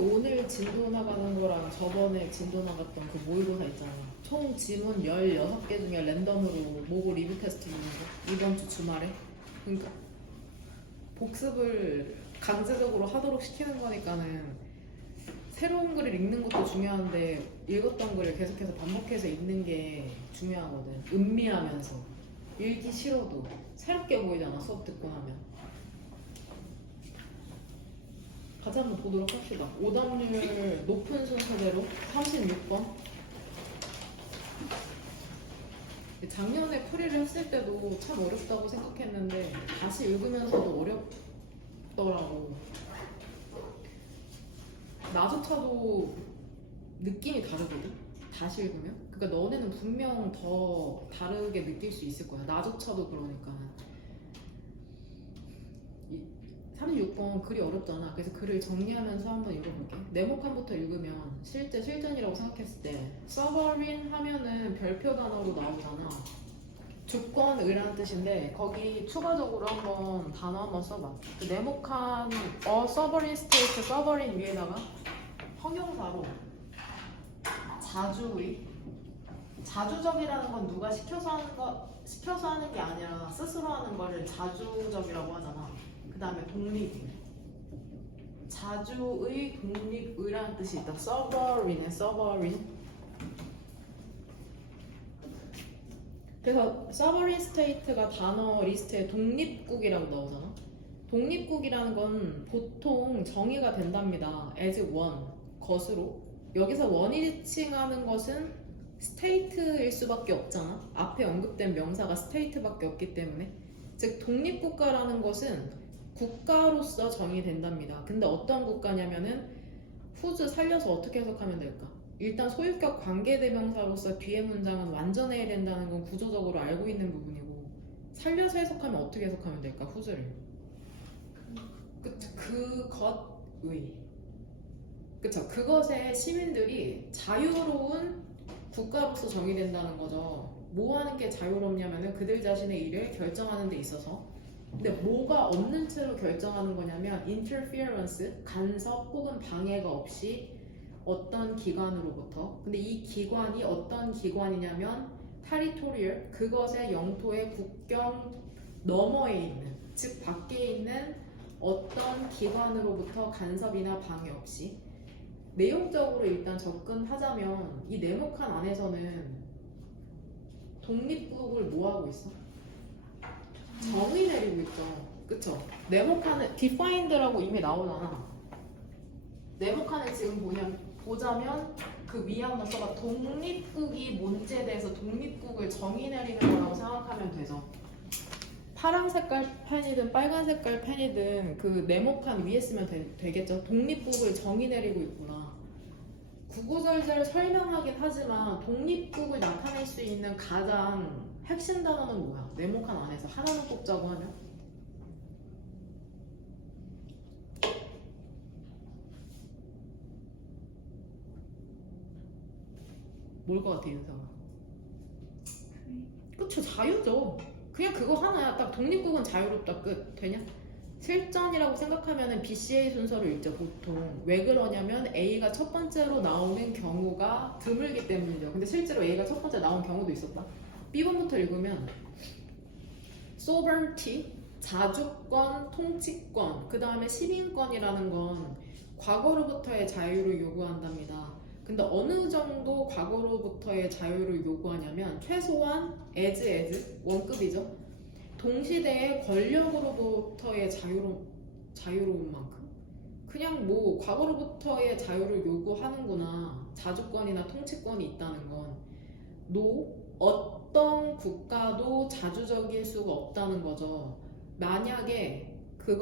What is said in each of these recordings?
그 오늘 진도 나가는 거랑 저번에 진도 나갔던 그 모의고사 있잖아. 총 지문 16개 중에 랜덤으로 모고 리뷰 테스트 있는 거. 이번 주 주말에. 그러니까 복습을 강제적으로 하도록 시키는 거니까는 새로운 글을 읽는 것도 중요한데 읽었던 글을 계속해서 반복해서 읽는 게 중요하거든. 음미하면서. 읽기 싫어도 새롭게 보이잖아, 수업 듣고 나면. 같이 한번 보도록 합시다. 오답률 높은 순서대로 36번. 작년에 풀이를 했을 때도 참 어렵다고 생각했는데 다시 읽으면서도 어렵더라고. 나조차도 느낌이 다르거든. 다시 읽으면. 그러니까 너네는 분명 더 다르게 느낄 수 있을 거야. 나조차도 그러니까. 36번 글이 어렵잖아. 그래서 글을 정리하면서 한번 읽어볼게. 네모칸부터 읽으면 실제 실전이라고 생각했을 때 서버린 하면은 별표 단어로 나오잖아. 주권의라는 뜻인데 거기 추가적으로 한번 단어 한번 써봐. 그 네모칸 서버린 스테이트 서버린 위에다가 형용사로 자주의. 자주적이라는 건 누가 시켜서 하는 게 아니라 스스로 하는 거를 자주적이라고 하잖아. 그 다음에 독립. 자주의, 독립의라는 뜻이 있다. 서버린에 서버린. 그래서 서버린 스테이트가 단어 리스트에 독립국이라고 나오잖아. 독립국이라는 건 보통 정의가 된답니다. as one, 것으로. 여기서 원이 지칭하는 것은 스테이트일 수밖에 없잖아. 앞에 언급된 명사가 스테이트밖에 없기 때문에. 즉 독립국가라는 것은 국가로서 정의된답니다. 근데 어떤 국가냐면은 후즈 살려서 어떻게 해석하면 될까? 일단 소유격 관계대명사로서 뒤에 문장은 완전해야 된다는 건 구조적으로 알고 있는 부분이고 살려서 해석하면 어떻게 해석하면 될까? 후즈를 그것의 그쵸? 그것의 시민들이 자유로운 국가로서 정의된다는 거죠. 뭐 하는 게 자유롭냐면은 그들 자신의 일을 결정하는 데 있어서. 근데 뭐가 없는 채로 결정하는 거냐면 interference, 간섭 혹은 방해가 없이 어떤 기관으로부터. 근데 이 기관이 어떤 기관이냐면 territorial, 그것의 영토의 국경 너머에 있는, 즉 밖에 있는 어떤 기관으로부터 간섭이나 방해 없이. 내용적으로 일단 접근하자면 이 네모칸 안에서는 독립국을 뭐하고 있어? 정의 내리고 있죠. 그쵸? 네모칸은 defined라고 이미 나오잖아. 네모칸을 지금 보자면 그 위에 한번 써봐. 독립국이 뭔지에 대해서 독립국을 정의 내리는 거라고 생각하면 되죠. 파란 색깔 펜이든 빨간 색깔 펜이든 그 네모칸 위에 쓰면 되겠죠. 독립국을 정의 내리고 있구나. 구구절절 설명하긴 하지만 독립국을 나타낼 수 있는 가장 핵심 단어는 뭐야? 네모칸 안에서 하나는 꼽자고 하면? 뭘 것 같아, 윤서가? 그쵸, 자유죠. 그냥 그거 하나야. 딱 독립국은 자유롭다, 끝. 되냐? 실전이라고 생각하면 BCA 순서를 읽죠, 보통. 왜 그러냐면 A가 첫 번째로 나오는 경우가 드물기 때문이죠. 근데 실제로 A가 첫 번째 나온 경우도 있었다. B번부터 읽으면 sovereignty, 자주권, 통치권, 그 다음에 시민권이라는 건 과거로부터의 자유를 요구한답니다. 근데 어느 정도 과거로부터의 자유를 요구하냐면 최소한 as 원급이죠. 동시대의 권력으로부터의 자유로운 만큼. 그냥 뭐 과거로부터의 자유를 요구하는구나. 자주권이나 통치권이 있다는 건 어떤 국가도 자주적일 수가 없다는 거죠. 만약에 그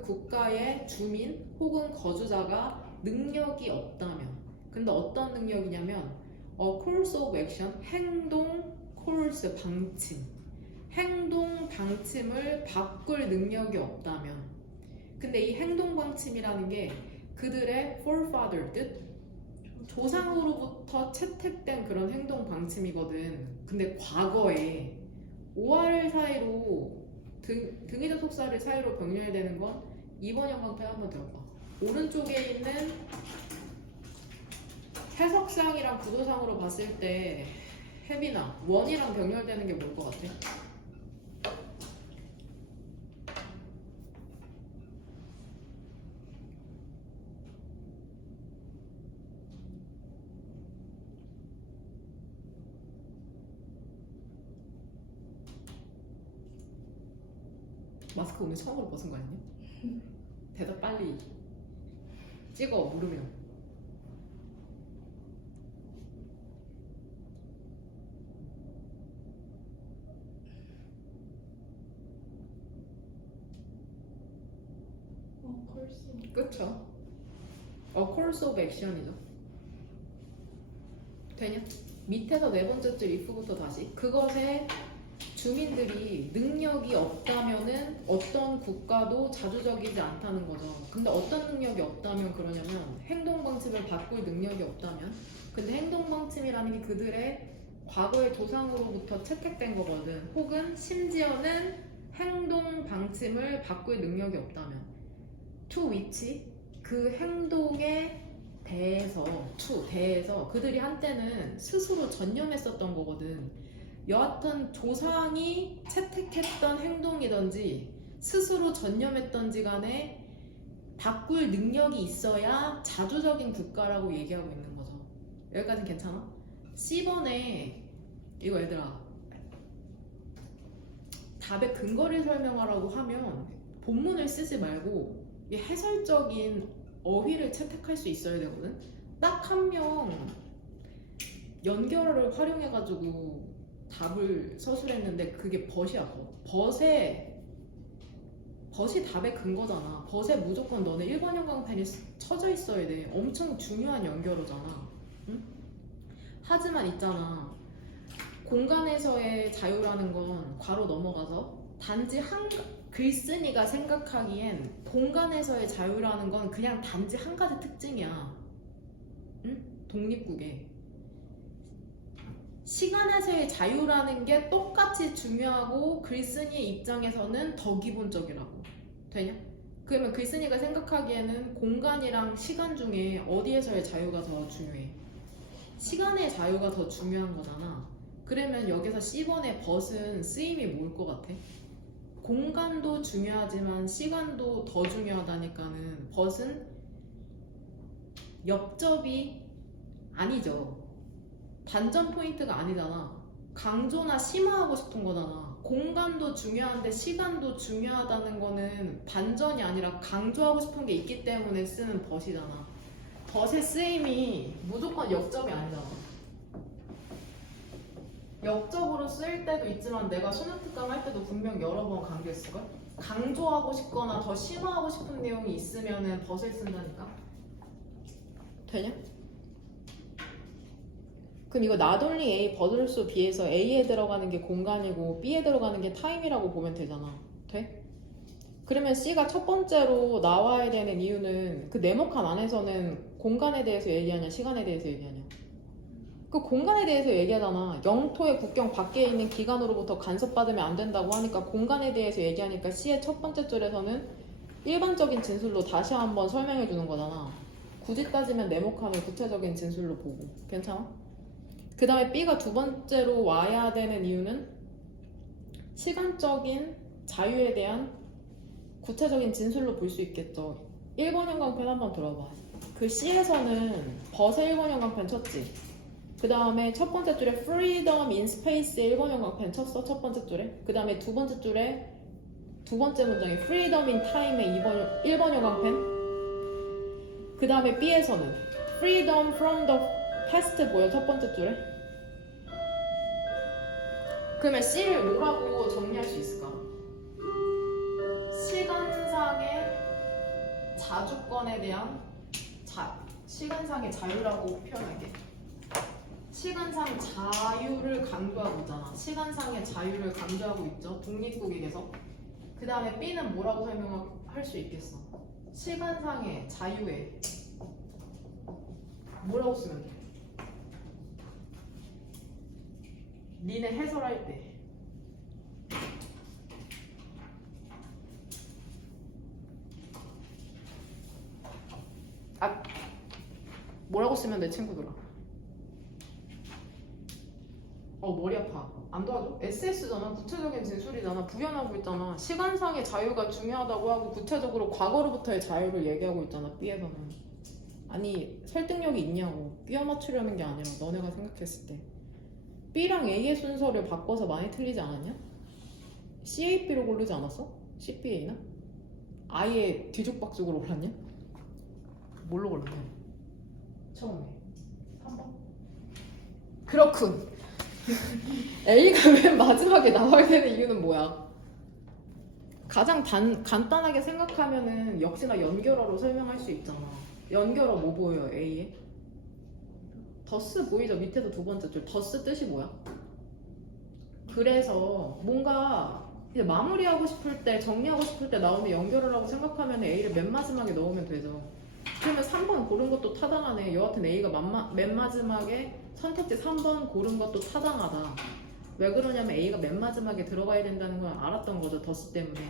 국가의 주민 혹은 거주자가 능력이 없다면. 근데 어떤 능력이냐면 course of action, 행동, course, 방침. 행동 방침을 바꿀 능력이 없다면. 근데 이 행동 방침이라는 게 그들의 forefather 뜻, 조상으로부터 채택된 그런 행동 방침이거든. 근데 과거에 5할 사이로 등이자 속사를 사이로 병렬되는 건 이번 형광펜 한번 들어봐. 오른쪽에 있는 해석상이랑 구도상으로 봤을 때 혜빈아, 원이랑 병렬되는 게 뭘 것 같아? 마스크 오늘 처음으로 벗은 거 아니냐? 대답 빨리 찍어, 모르면. 콜스. 그쵸? course of action이죠. 되냐? 밑에서 네 번째 줄 if부터 다시. 그것에 주민들이 능력이 없다면은 어떤 국가도 자주적이지 않다는 거죠. 근데 어떤 능력이 없다면 그러냐면 행동 방침을 바꿀 능력이 없다면. 근데 행동 방침이라는 게 그들의 과거의 조상으로부터 채택된 거거든. 혹은 심지어는 행동 방침을 바꿀 능력이 없다면. to which 그 행동에 대해서 대해서 그들이 한때는 스스로 전념했었던 거거든. 여하튼 조상이 채택했던 행동이든지 스스로 전념했던지 간에 바꿀 능력이 있어야 자주적인 국가라고 얘기하고 있는 거죠. 여기까지는 괜찮아? C번에 이거 얘들아, 답의 근거를 설명하라고 하면 본문을 쓰지 말고 이 해설적인 어휘를 채택할 수 있어야 되거든. 딱 한 명 연결어를 활용해가지고 답을 서술했는데 그게 벗이야. 벗이 답의 근거잖아. 벗에 무조건 너네 1번 형광펜이 쳐져 있어야 돼. 엄청 중요한 연결어잖아. 응? 하지만 있잖아, 공간에서의 자유라는 건 괄호 넘어가서 단지 한 글쓴이가 생각하기엔 공간에서의 자유라는 건 그냥 단지 한 가지 특징이야. 응? 독립국에 시간에서의 자유라는 게 똑같이 중요하고 글쓴이의 입장에서는 더 기본적이라고. 되냐? 그러면 글쓴이가 생각하기에는 공간이랑 시간 중에 어디에서의 자유가 더 중요해? 시간의 자유가 더 중요한 거잖아. 그러면 여기서 C번의 벗은 쓰임이 뭘 것 같아? 공간도 중요하지만 시간도 더 중요하다니까는 벗은 역접이 아니죠. 반전 포인트가 아니잖아. 강조나 심화하고 싶은 거잖아. 공간도 중요한데 시간도 중요하다는 거는 반전이 아니라 강조하고 싶은 게 있기 때문에 쓰는 벗이잖아. 벗의 쓰임이 무조건 역접이 아니잖아. 역접으로 쓰일 때도 있지만 내가 수능특강 할 때도 분명 여러 번 강조했을걸? 강조하고 싶거나 더 심화하고 싶은 내용이 있으면은 벗을 쓴다니까? 되냐? 그럼 이거 not only A, but also B에서 A에 들어가는 게 공간이고 B에 들어가는 게 타임이라고 보면 되잖아. 돼? 그러면 C가 첫 번째로 나와야 되는 이유는 그 네모칸 안에서는 공간에 대해서 얘기하냐 시간에 대해서 얘기하냐. 그 공간에 대해서 얘기하잖아. 영토의 국경 밖에 있는 기관으로부터 간섭받으면 안 된다고 하니까 공간에 대해서 얘기하니까 C의 첫 번째 줄에서는 일반적인 진술로 다시 한번 설명해 주는 거잖아. 굳이 따지면 네모칸을 구체적인 진술로 보고. 괜찮아? 그 다음에 B가 두 번째로 와야 되는 이유는 시간적인 자유에 대한 구체적인 진술로 볼 수 있겠죠. 1번 형광펜 한번 들어봐. 그 C에서는 벗의 1번 형광펜 쳤지. 그 다음에 첫 번째 줄에 freedom in space의 1번 형광펜 쳤어. 첫 번째 줄에. 그 다음에 두 번째 줄에 두 번째 문장에 freedom in time의 1번 형광펜. 그 다음에 B에서는 freedom from the past 보여. 첫 번째 줄에. 그러면 C를 뭐라고 정리할 수 있을까? 시간상의 자주권에 대한 시간상의 자유라고 표현할게. 시간상 자유를 강조하고 있잖아. 시간상의 자유를 강조하고 있죠. 독립국에서. 그 다음에 B는 뭐라고 설명할 수 있겠어? 시간상의 자유에 뭐라고 쓰면 돼? 니네 해설할 때 뭐라고 쓰면 내 친구들아? 머리 아파. 안 도와줘? SS잖아. 구체적인 진술이잖아. 부연하고 있잖아. 시간상의 자유가 중요하다고 하고 구체적으로 과거로부터의 자유를 얘기하고 있잖아. B에서는. 아니 설득력이 있냐고. 끼워 맞추려는 게 아니라 너네가 생각했을 때 B랑 A의 순서를 바꿔서 많이 틀리지 않았냐? CAB로 고르지 않았어? CBA나? 아예 뒤죽박죽으로 골랐냐? 뭘로 골랐냐? 처음에 3번? 그렇군. A가 맨 마지막에 나와야 되는 이유는 뭐야? 가장 간단하게 생각하면은 역시나 연결어로 설명할 수 있잖아. 연결어 뭐 보여요? A에? 더스 보이죠? 밑에서 두 번째 줄. 더스 뜻이 뭐야? 그래서 뭔가 이제 마무리하고 싶을 때, 정리하고 싶을 때 나오는 연결어라고 생각하면 A를 맨 마지막에 넣으면 되죠. 그러면 3번 고른 것도 타당하네. 여하튼 A가 맨 마지막에 선택지 3번 고른 것도 타당하다. 왜 그러냐면 A가 맨 마지막에 들어가야 된다는 걸 알았던 거죠. 더스 때문에.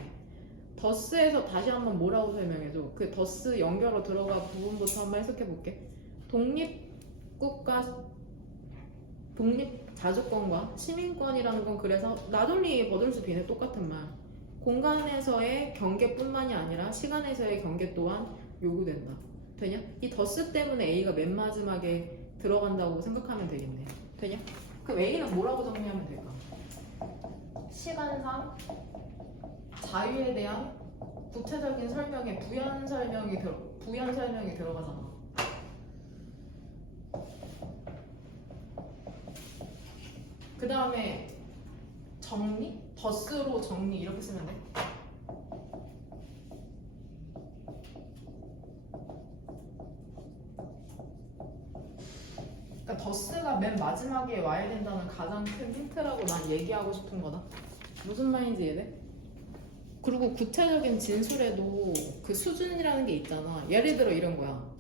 더스에서 다시 한번 뭐라고 설명해줘. 그 더스 연결어 들어가 부분부터 한번 해석해볼게. 독립국가 독립자주권과 시민권이라는 건 그래서 나돌리 버들스 비는 똑같은 말. 공간에서의 경계뿐만이 아니라 시간에서의 경계 또한 요구된다. 되냐? 이 더스 때문에 A가 맨 마지막에 들어간다고 생각하면 되겠네. 되냐? 그럼 A는 뭐라고 정리하면 될까? 시간상 자유에 대한 구체적인 설명에 부연 설명이 들어가잖아. 그 다음에 정리? 더스로 정리 이렇게 쓰면 돼. 그러니까 더스가 맨 마지막에 와야 된다는 가장 큰 힌트라고 난 얘기하고 싶은 거다. 무슨 말인지 이해돼? 그리고 구체적인 진술에도 그 수준이라는 게 있잖아. 예를 들어 이런 거야.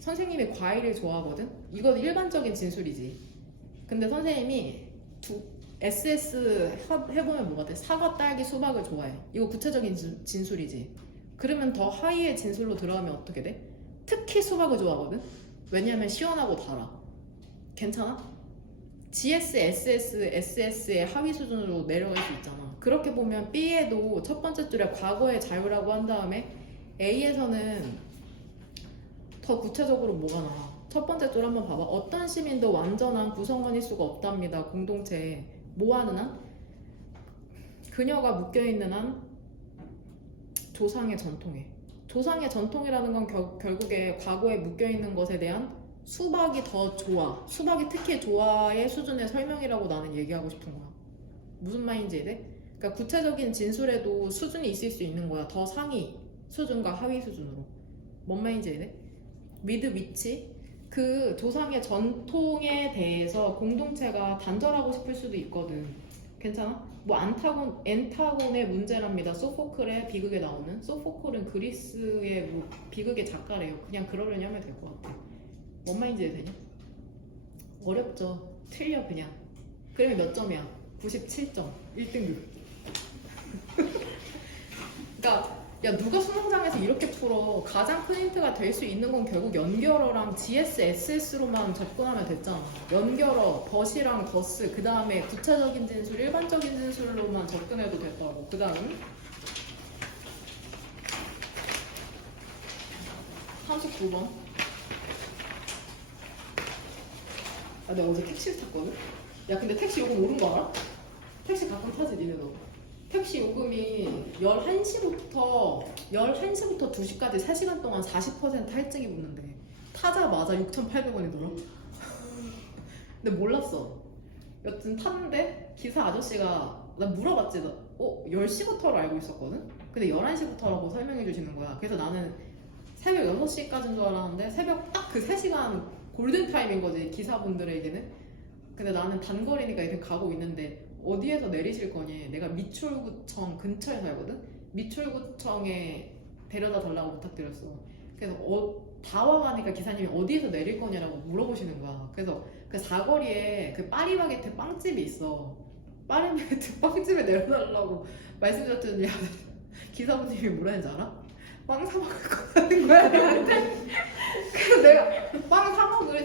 선생님이 과일을 좋아하거든? 이건 일반적인 진술이지. 근데 선생님이 SS 해보면 뭐가 돼? 사과, 딸기, 수박을 좋아해. 이거 구체적인 진술이지. 그러면 더 하이의 진술로 들어가면 어떻게 돼? 특히 수박을 좋아하거든? 왜냐면 시원하고 달아. 괜찮아? GS, SS, SS의 하위 수준으로 내려갈 수 있잖아. 그렇게 보면 B에도 첫 번째 줄에 과거의 자유라고 한 다음에 A에서는 더 구체적으로 뭐가 나와? 첫 번째 줄 한번 봐봐. 어떤 시민도 완전한 구성원일 수가 없답니다. 공동체에. 뭐 하는 한? 그녀가 묶여있는 한 조상의 전통에. 조상의 전통이라는 건 결국에 과거에 묶여있는 것에 대한 수박이 더 좋아. 수박이 특히 좋아의 수준의 설명이라고 나는 얘기하고 싶은 거야. 무슨 말인지 이해? 그러니까 구체적인 진술에도 수준이 있을 수 있는 거야. 더 상위 수준과 하위 수준으로. 뭔 말인지 이해? 미드 위치? 그 조상의 전통에 대해서 공동체가 단절하고 싶을 수도 있거든. 괜찮아? 뭐 엔타곤의 문제랍니다. 소포클의 비극에 나오는. 소포클은 그리스의 뭐 비극의 작가래요. 그냥 그러려니 하면 될 것 같아. 뭔 말인지 이해되냐? 어렵죠. 틀려 그냥. 그러면 몇 점이야? 97점. 1등급. 그러니까 야 누가 수능장에서 이렇게 풀어. 가장 큰 힌트가 될 수 있는 건 결국 연결어랑 GS, SS로만 접근하면 됐잖아. 연결어, 더시랑 더스, 그 다음에 구체적인 진술, 일반적인 진술로만 접근해도 됐다고. 그 다음 39번. 내가 어제 택시를 탔거든? 야 근데 택시 요금 오른 거 알아? 택시 가끔 타지 니네도. 택시 요금이 11시부터 2시까지 3시간 동안 40% 할증이 붙는데 타자마자 6,800원이더라. 근데 몰랐어. 여튼 탔는데 기사 아저씨가 나 물어봤지. 10시부터로 알고 있었거든? 근데 11시부터라고 설명해 주시는 거야. 그래서 나는 새벽 6시까지인 줄 알았는데 새벽 딱 그 3시간 골든타임인 거지 기사분들에게는. 근데 나는 단거리니까 이렇게 가고 있는데 어디에서 내리실 거니? 내가 미추홀구청 근처에 살거든? 미추홀구청에 데려다 달라고 부탁드렸어. 그래서 다 와가니까 기사님이 어디에서 내릴 거냐라고 물어보시는 거야. 그래서 그 사거리에 그 파리바게트 빵집이 있어. 파리바게트 빵집에 내려달라고 말씀드렸더니 기사분님이 뭐라 했는지 알아? 빵 사 먹을 거라는 거야 내한테. 그래서 내가 빵 사 먹을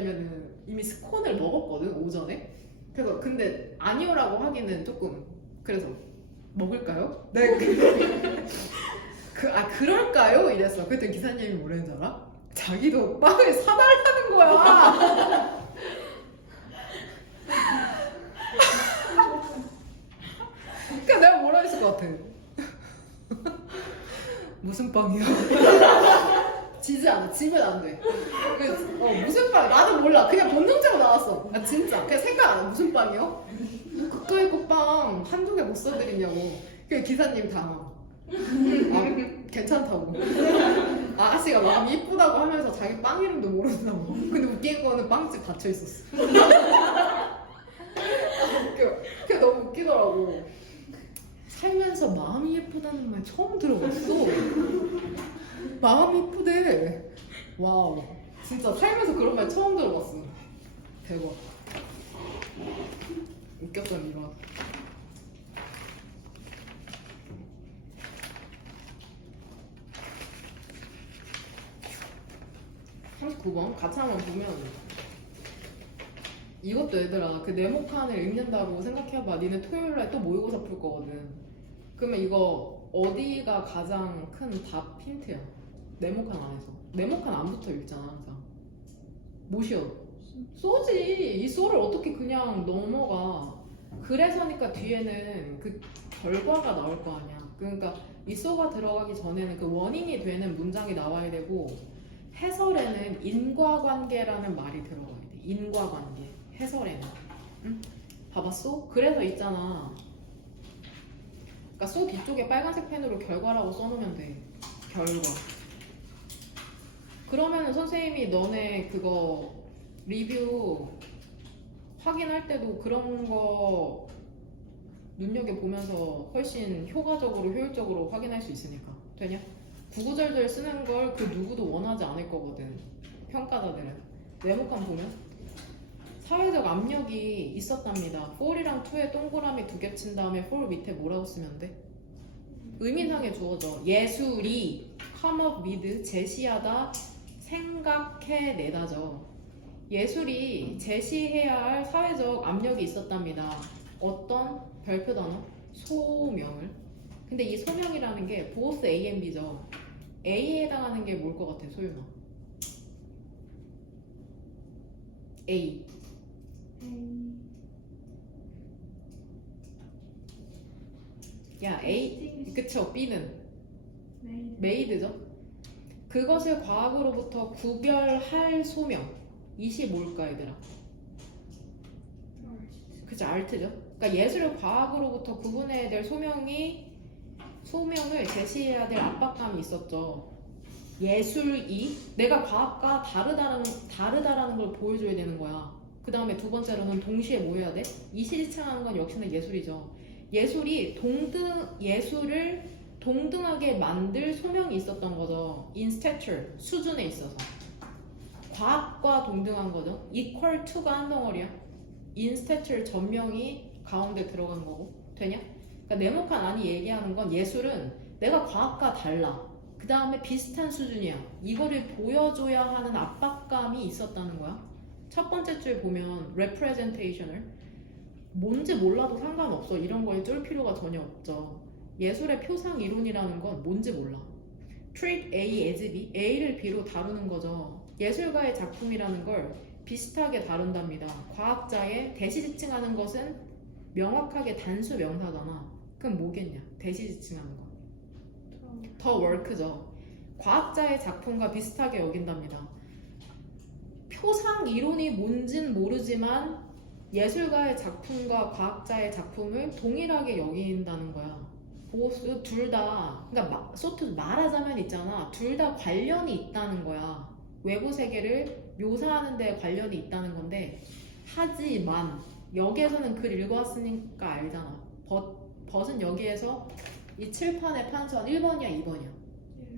왜냐면은 이미 스콘을 먹었거든 오전에. 그래서 근데 아니요라고 하기는 조금 그래서 먹을까요? 네. 그럴까요? 이랬어. 그랬더니 기사님이 뭐라는 줄 알아? 자기도 빵을 사달라는 거야. 그러니까 내가 뭐라 했을 것 같아? 무슨 빵이야? 지지 않아. 지면 안 돼. 그래서 무슨 빵? 나도 몰라. 그냥 본능적으로 나왔어. 아 진짜. 그냥 생각 안 해. 무슨 빵이요? 그거 있고 빵 한두 개 못 사드리냐고. 그 기사님 당황. 아, 괜찮다고. 아가씨가 마음이 이쁘다고 하면서 자기 빵 이름도 모른다고. 근데 웃긴 거는 빵집 닫혀 있었어. 그게 너무 웃기더라고. 살면서 마음이 예쁘다는 말 처음 들어봤어. 마음이 이쁘대. 와우. 진짜 살면서 그런 말 처음 들어봤어. 대박. 웃겼던 일화. 39번 같이 한번 보면 이것도 얘들아 그 네모칸을 읽는다고 생각해봐. 니네 토요일날 또 모의고사 풀 거거든. 그러면 이거 어디가 가장 큰 답 힌트야? 네모칸 안에서. 네모칸 안부터 읽잖아 항상. 뭐시여? 쏘지. 이 쏘를 어떻게 그냥 넘어가. 그래서니까 뒤에는 그 결과가 나올 거 아니야. 그러니까 이 쏘가 들어가기 전에는 그 원인이 되는 문장이 나와야 되고 해설에는 인과관계라는 말이 들어가야 돼. 인과관계. 해설에는. 응? 봐봐 쏘? 그래서 있잖아. 그러니까 쏘 뒤쪽에 빨간색 펜으로 결과라고 써놓으면 돼. 결과. 그러면은 선생님이 너네 그거 리뷰 확인할 때도 그런 거 눈여겨보면서 훨씬 효과적으로 효율적으로 확인할 수 있으니까. 되냐? 구구절절 쓰는 걸 그 누구도 원하지 않을 거거든. 평가자들은. 네모칸 보면 사회적 압력이 있었답니다. 4이랑 2에 동그라미 2개 친 다음에 4 밑에 뭐라고 쓰면 돼? 의미상의 주어져. 예술이 come up with 제시하다 생각해 내다죠. 예술이 제시해야 할 사회적 압력이 있었답니다. 어떤 별표 단어? 소명을. 근데 이 소명이라는 게 both A and B죠. A에 해당하는 게 뭘 것 같아, 소윤아? A. 야, A. 그쵸, B는 메이드죠. 그것을 과학으로부터 구별할 소명. 이시 뭘까, 얘들아? 그쵸, 알트죠. 그러니까 예술을 과학으로부터 구분해야 될 소명을 제시해야 될 압박감이 있었죠. 예술이 내가 과학과 다르다라는 걸 보여줘야 되는 거야. 그 다음에 두 번째로는 동시에 뭐 해야 돼? 이시지창하는 건 역시나 예술이죠. 예술을 동등하게 만들 소명이 있었던 거죠. In stature, 수준에 있어서. 과학과 동등한 거죠. Equal to가 한 덩어리야. In stature 전명이 가운데 들어간 거고. 되냐? 그러니까 네모칸 안이 얘기하는 건 예술은 내가 과학과 달라. 그 다음에 비슷한 수준이야. 이거를 보여줘야 하는 압박감이 있었다는 거야. 첫 번째 줄 보면 representational. 뭔지 몰라도 상관없어. 이런 거에 쫄 필요가 전혀 없죠. 예술의 표상 이론이라는 건 뭔지 몰라. treat A as B, A를 B로 다루는 거죠. 예술가의 작품이라는 걸 비슷하게 다룬답니다. 과학자의 대시지칭하는 것은 명확하게 단수 명사잖아. 그럼 뭐겠냐? 대시지칭하는 거. 더 워크죠. 과학자의 작품과 비슷하게 여긴답니다. 표상 이론이 뭔진 모르지만 예술가의 작품과 과학자의 작품을 동일하게 여긴다는 거야. 보스 둘 다, 그러니까 소트 말하자면 있잖아. 둘 다 관련이 있다는 거야. 외부 세계를 묘사하는 데 관련이 있다는 건데, 하지만 여기에서는 글 읽어왔으니까 알잖아. 벗은 여기에서 이 칠판의 판선 1번이야 2번이야?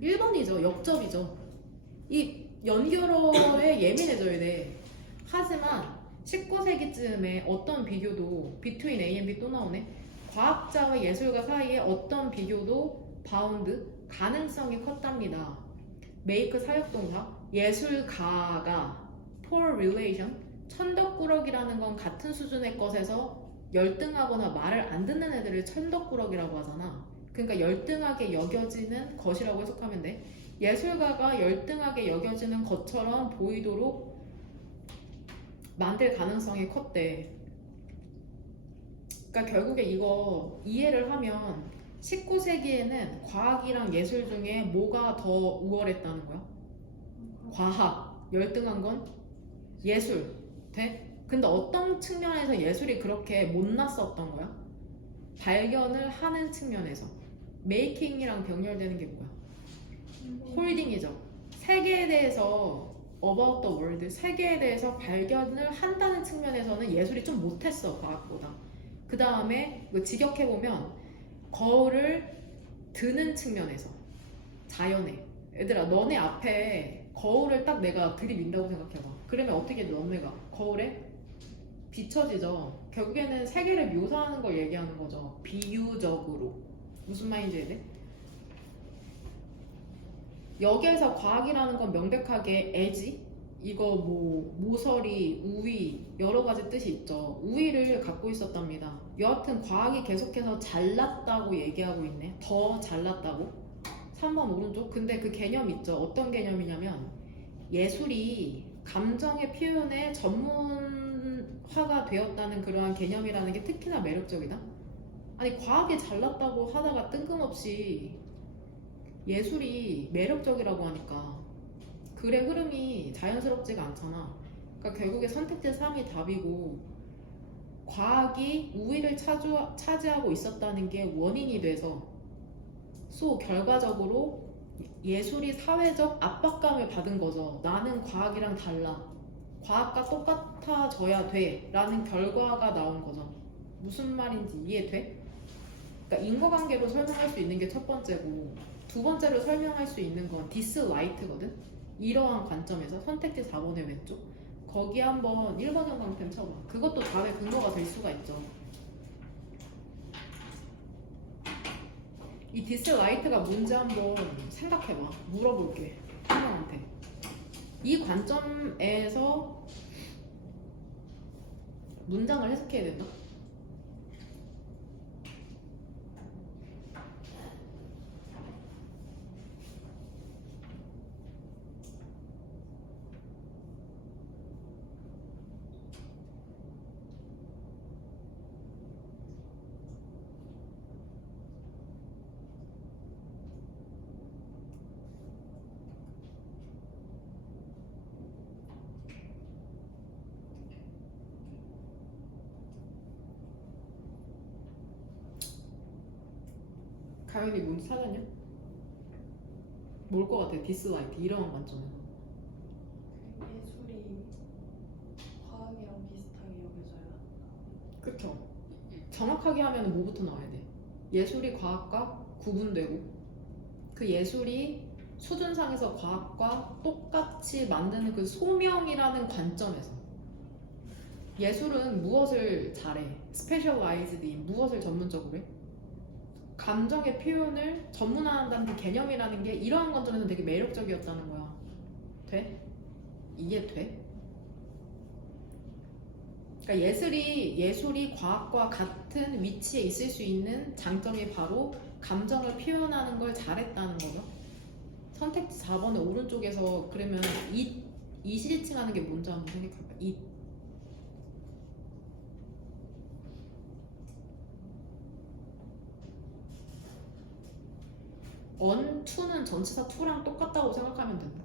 1번이죠. 역접이죠. 이 연결어에 예민해져야 돼. 하지만 19세기쯤에 어떤 비교도 between A and B 또 나오네. 과학자와 예술가 사이에 어떤 비교도 바운드 가능성이 컸답니다. make 사역동사 예술가가 poor relation, 천덕꾸러기라는 건 같은 수준의 것에서 열등하거나 말을 안 듣는 애들을 천덕꾸러기라고 하잖아. 그러니까 열등하게 여겨지는 것이라고 해석하면 돼. 예술가가 열등하게 여겨지는 것처럼 보이도록 만들 가능성이 컸대. 그러니까 결국에 이거 이해를 하면 19세기에는 과학이랑 예술 중에 뭐가 더 우월했다는 거야? 과학. 열등한 건 예술. 돼? 근데 어떤 측면에서 예술이 그렇게 못났었던 거야? 발견을 하는 측면에서. 메이킹이랑 병렬되는 게 뭐야? 홀딩이죠. 세계에 대해서 about the world, 세계에 대해서 발견을 한다는 측면에서는 예술이 좀 못했어, 과학보다. 그 다음에 직역해보면 거울을 드는 측면에서 자연에 얘들아 너네 앞에 거울을 딱 내가 들이민다고 생각해봐. 그러면 어떻게 너네가 거울에 비춰지죠. 결국에는 세계를 묘사하는 걸 얘기하는 거죠. 비유적으로. 무슨 말인지 이해돼? 여기에서 과학이라는 건 명백하게 애지? 이거 뭐 모서리, 우위 여러 가지 뜻이 있죠. 우위를 갖고 있었답니다. 여하튼 과학이 계속해서 잘났다고 얘기하고 있네. 더 잘났다고. 3번 오른쪽. 근데 그 개념 있죠. 어떤 개념이냐면 예술이 감정의 표현에 전문화가 되었다는 그러한 개념이라는 게 특히나 매력적이다. 아니 과학이 잘났다고 하다가 뜬금없이 예술이 매력적이라고 하니까 글의 흐름이 자연스럽지가 않잖아. 그러니까 결국에 선택지 3이 답이고 과학이 우위를 차지하고 있었다는 게 원인이 돼서 결과적으로 예술이 사회적 압박감을 받은 거죠. 나는 과학이랑 달라. 과학과 똑같아져야 돼. 라는 결과가 나온 거죠. 무슨 말인지 이해돼? 그러니까 인과관계로 설명할 수 있는 게 첫 번째고 두 번째로 설명할 수 있는 건 디스라이트거든? 이러한 관점에서 선택지 4번의 왼쪽 거기 한번 1번 형광펜 쳐봐. 그것도 답의 근거가 될 수가 있죠. 이 디스라이트가 뭔지 한번 생각해봐. 물어볼게. 형한테. 이 관점에서 문장을 해석해야 된다? 가연이 뭔지 찾았냐? 뭘 것 같아? 디스라이트 이러한 관점에서. 예술이 과학이랑 비슷하게 여겨져요. 그쵸? 정확하게 하면 뭐부터 나와야 돼? 예술이 과학과 구분되고 그 예술이 수준상에서 과학과 똑같이 만드는 그 소명이라는 관점에서 예술은 무엇을 잘해? 스페셜라이즈드 인 무엇을 전문적으로 해? 감정의 표현을 전문화한다는 그 개념이라는 게 이러한 관점에서 되게 매력적이었다는 거야. 돼? 이해돼? 그러니까 예술이 과학과 같은 위치에 있을 수 있는 장점이 바로 감정을 표현하는 걸 잘했다는 거죠. 선택지 4번의 오른쪽에서 그러면 이 시리칭하는 게 뭔지 한번 생각해봐. on, to는 전치사 to랑 똑같다고 생각하면 된다.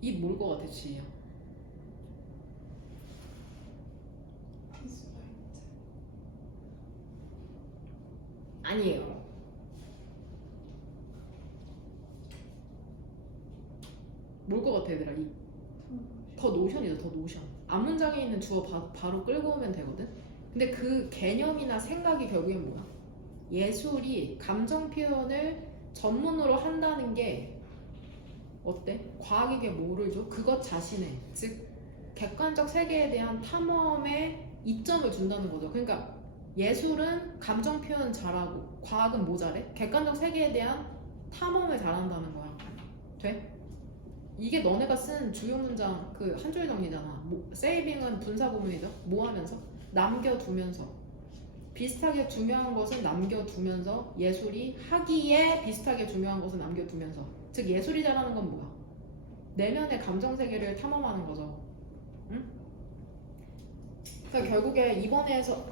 이 뭘 것 같아, 지희야? 디스라이트. 아니에요. 뭘 것 같아, 얘들아? 더 노션이죠, 더 노션. 앞문장에 있는 주어 바로 끌고 오면 되거든? 근데 그 개념이나 생각이 결국엔 뭐야? 예술이 감정 표현을 전문으로 한다는 게 어때? 과학에게 뭐를 줘? 그것 자신의, 즉 객관적 세계에 대한 탐험에 이점을 준다는 거죠. 그러니까 예술은 감정 표현 잘하고 과학은 뭐 잘해? 객관적 세계에 대한 탐험을 잘한다는 거야. 돼? 이게 너네가 쓴 주요 문장 그 한 줄 정리잖아. 세이빙은 분사 구문이죠. 뭐 하면서? 남겨두면서. 비슷하게 중요한 것은 남겨두면서, 예술이 하기에 비슷하게 중요한 것은 남겨두면서. 즉 예술이 잘하는 건 뭐야? 내면의 감정 세계를 탐험하는 거죠. 응? 그러니까 결국에 이번에서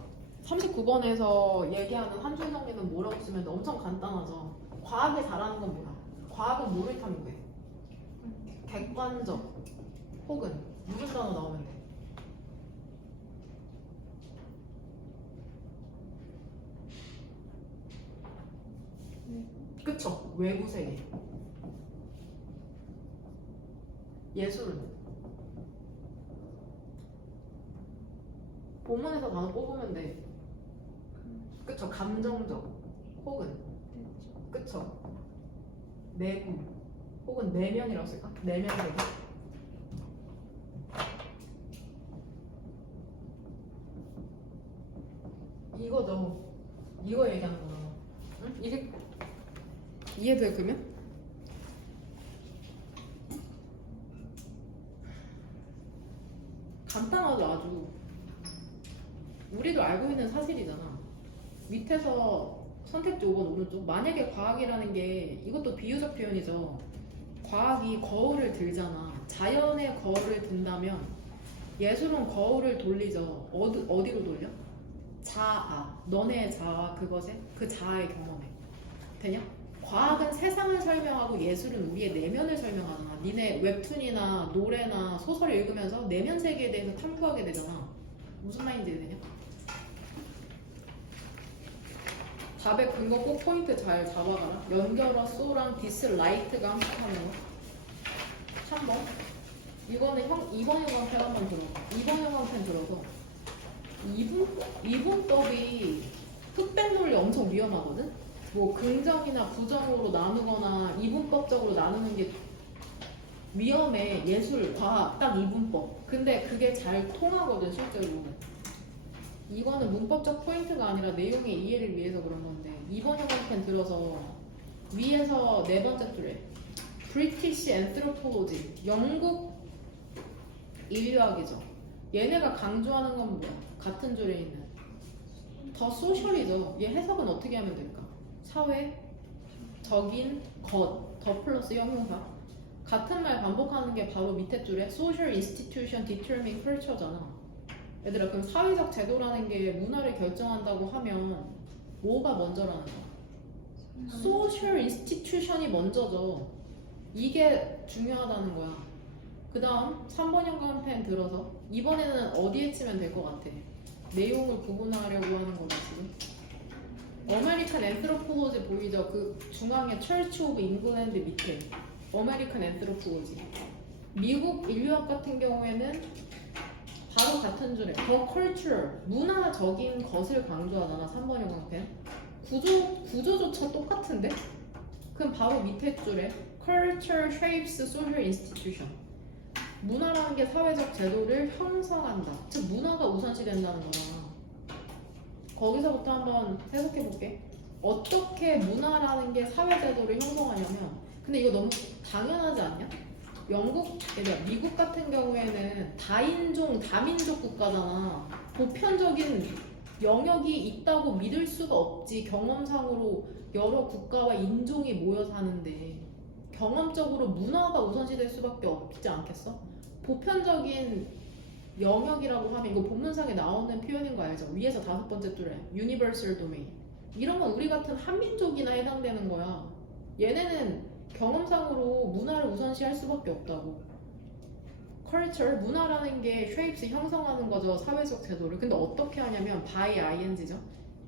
39번에서 얘기하는 한 줄 정리는 뭐라고 쓰면 돼? 엄청 간단하죠. 과학을 잘하는 건 뭐야? 과학은 뭐를 탐구해? 객관적 혹은 무슨 단어 나오면 돼? 그쵸? 외부 세계. 예술은 본문에서 단어 뽑으면 돼. 그쵸? 감정적 혹은 그쵸? 내부 혹은 내면이라고 쓸까? 내면 세계. 이거죠. 이거 얘기하는 거잖아. 응? 이게 이해돼 그러면? 간단하죠 아주. 우리도 알고 있는 사실이잖아. 밑에서 선택지 5번 오른쪽. 만약에 과학이라는 게 이것도 비유적 표현이죠. 과학이 거울을 들잖아. 자연의 거울을 든다면 예술은 거울을 돌리죠. 어디로 돌려? 자아. 너네의 자아 그것에 그 자아의 경험에. 되냐? 과학은 세상을 설명하고 예술은 우리의 내면을 설명하잖아. 니네 웹툰이나 노래나 소설을 읽으면서 내면 세계에 대해서 탐구하게 되잖아. 무슨 말인지 되냐? 답의 근거 꼭 포인트 잘 잡아가라. 연결어 쏘랑 디스라이트가 함축하는 거. 3번. 이거는 2번 형광펜 한번 들어. 2번 형광펜 들어서 이분법이 흑백 논리 엄청 위험하거든? 뭐 긍정이나 부정으로 나누거나 이분법적으로 나누는 게 위험해. 예술, 과학, 딱 이분법. 근데 그게 잘 통하거든 실제로. 이거는 문법적 포인트가 아니라 내용의 이해를 위해서 그런 건데 2번 형광펜 들어서 위에서 네 번째 줄에 British Anthropology 영국 인류학이죠. 얘네가 강조하는 건 뭐야? 같은 줄에 있는 더 소셜이죠. 얘 해석은 어떻게 하면 될까? 사회적인 것, 더 플러스 형용사. 같은 말 반복하는 게 바로 밑에 줄에 Social Institution Determine Culture잖아. 얘들아 그럼 사회적 제도라는 게 문화를 결정한다고 하면 뭐가 먼저라는 거야? Social Institution이 먼저죠. 이게 중요하다는 거야. 그 다음 3번 형광펜 들어서 이번에는 어디에 치면 될 것 같아? 내용을 구분하려고 하는 거죠 지금. 어메리칸 앤트로폴로지 보이죠? 그 중앙에 철치 오브 잉글랜드 밑에 어메리칸 앤트로폴로지. 미국 인류학 같은 경우에는 바로 같은 줄에 더 컬처 문화적인 것을 강조하잖아. 3번 형광펜 구조조차 똑같은데? 그럼 바로 밑에 줄에 culture shapes social institution 문화라는 게 사회적 제도를 형성한다. 즉 문화가 우선시 된다는 거잖아. 거기서부터 한번 해석해 볼게. 어떻게 문화라는 게 사회 제도를 형성하냐면 근데 이거 너무 당연하지 않냐? 미국 같은 경우에는 다인종, 다민족 국가잖아. 보편적인 영역이 있다고 믿을 수가 없지. 경험상으로 여러 국가와 인종이 모여 사는데 경험적으로 문화가 우선시될 수밖에 없지 않겠어? 보편적인 영역이라고 하면 이거 본문상에 나오는 표현인 거 알죠? 위에서 5번째 줄에 Universal Domain 이런 건 우리 같은 한민족이나 해당되는 거야. 얘네는 경험상으로 문화를 우선시할 수밖에 없다고. Culture, 문화라는 게 shapes 형성하는 거죠. 사회적 제도를. 근데 어떻게 하냐면 by ing죠.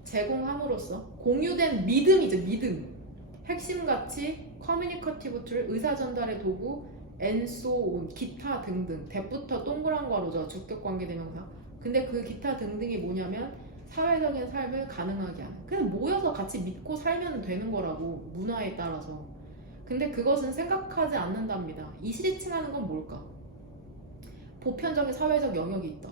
제공함으로써 공유된 믿음이죠. 믿음. 핵심 가치, 커뮤니커티브 툴, 의사 전달의 도구, and so on, 기타 등등. 대부터 동그란 괄호죠. 주격 관계 대명사. 근데 그 기타 등등이 뭐냐면 사회적인 삶을 가능하게 하는. 그냥 모여서 같이 믿고 살면 되는 거라고. 문화에 따라서. 근데 그것은 생각하지 않는답니다. 이시지칭하는 건 뭘까? 보편적인 사회적 영역이 있다.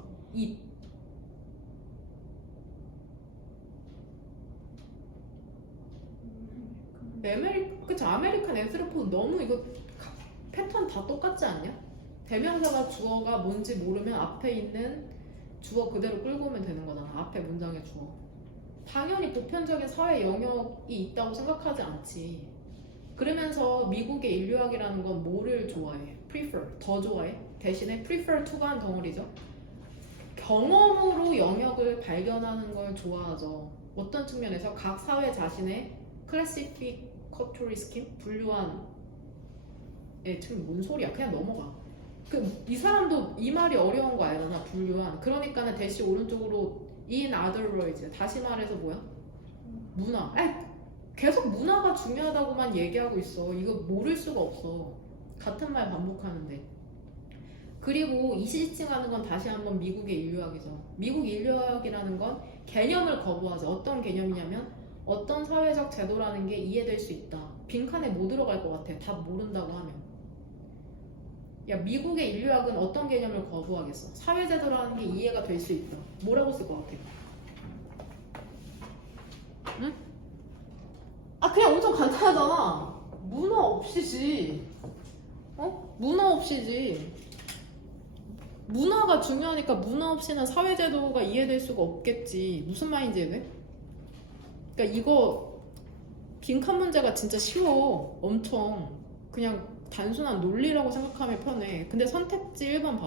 그쵸? 아메리칸 앤스로포 너무 이거 패턴 다 똑같지 않냐? 대명사가 주어가 뭔지 모르면 앞에 있는 주어 그대로 끌고 오면 되는 거잖아. 앞에 문장의 주어. 당연히 보편적인 사회 영역이 있다고 생각하지 않지. 그러면서 미국의 인류학이라는 건 뭐를 좋아해? prefer, 더 좋아해? 대신에 prefer to가 한 덩어리죠. 경험으로 영역을 발견하는 걸 좋아하죠. 어떤 측면에서 각 사회 자신의 classificatory scheme, 분류한 지금 뭔 소리야? 그냥 넘어가. 이 사람도 이 말이 어려운 거 알잖아. 분류한. 그러니까는 대시 오른쪽으로 in other words. 다시 말해서 뭐야? 문화. 계속 문화가 중요하다고만 얘기하고 있어. 이거 모를 수가 없어. 같은 말 반복하는데. 그리고 이시지칭하는 건 다시 한번 미국의 인류학이죠. 미국 인류학이라는 건 개념을 거부하죠. 어떤 개념이냐면 어떤 사회적 제도라는 게 이해될 수 있다. 빈칸에 뭐 들어갈 것 같아? 답 모른다고 하면. 야, 미국의 인류학은 어떤 개념을 거부하겠어? 사회제도라는 게 이해가 될 수 있다. 뭐라고 쓸 것 같아? 응? 그냥 엄청 간단하잖아. 문화 없이지. 문화 없이지. 문화가 중요하니까 문화 없이는 사회제도가 이해될 수가 없겠지. 무슨 말인지 이해돼? 그러니까 이거 빈칸 문제가 진짜 쉬워. 엄청 그냥 단순한 논리라고 생각하면 편해. 근데 선택지 1번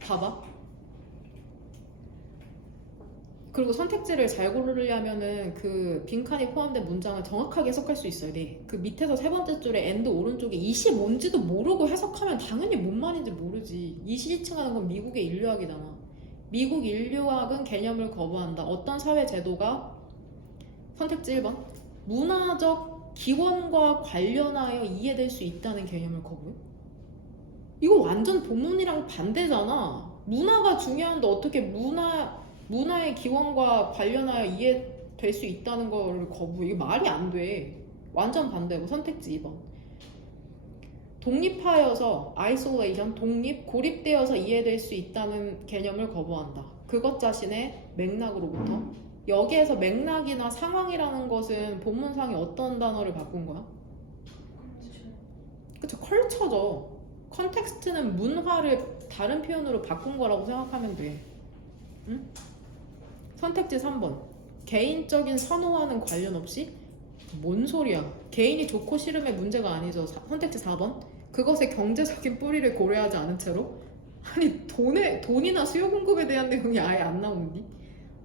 봐봐. 그리고 선택지를 잘 고르려면은 그 빈칸이 포함된 문장을 정확하게 해석할 수 있어야 돼. 그 밑에서 세 번째 줄에 and 오른쪽에 이시 뭔지도 모르고 해석하면 당연히 뭔 말인지 모르지. 이시지칭하는 건 미국의 인류학이잖아. 미국 인류학은 개념을 거부한다. 어떤 사회 제도가 선택지 1번 문화적 기원과 관련하여 이해될 수 있다는 개념을 거부해? 이거 완전 본문이랑 반대잖아. 문화가 중요한데 어떻게 문화의 기원과 관련하여 이해될 수 있다는 걸 거부해? 이게 말이 안 돼. 완전 반대고. 선택지 2번 독립하여서 isolation, 고립되어서 이해될 수 있다는 개념을 거부한다. 그것 자신의 맥락으로부터. 여기에서 맥락이나 상황이라는 것은 본문상에 어떤 단어를 바꾼 거야? 그쵸, 컬처죠. 컨텍스트는 문화를 다른 표현으로 바꾼 거라고 생각하면 돼. 응? 선택지 3번 개인적인 선호와는 관련 없이? 뭔 소리야. 개인이 좋고 싫음의 문제가 아니죠. 선택지 4번 그것의 경제적인 뿌리를 고려하지 않은 채로? 아니 돈이나 수요 공급에 대한 내용이 아예 안 나오니?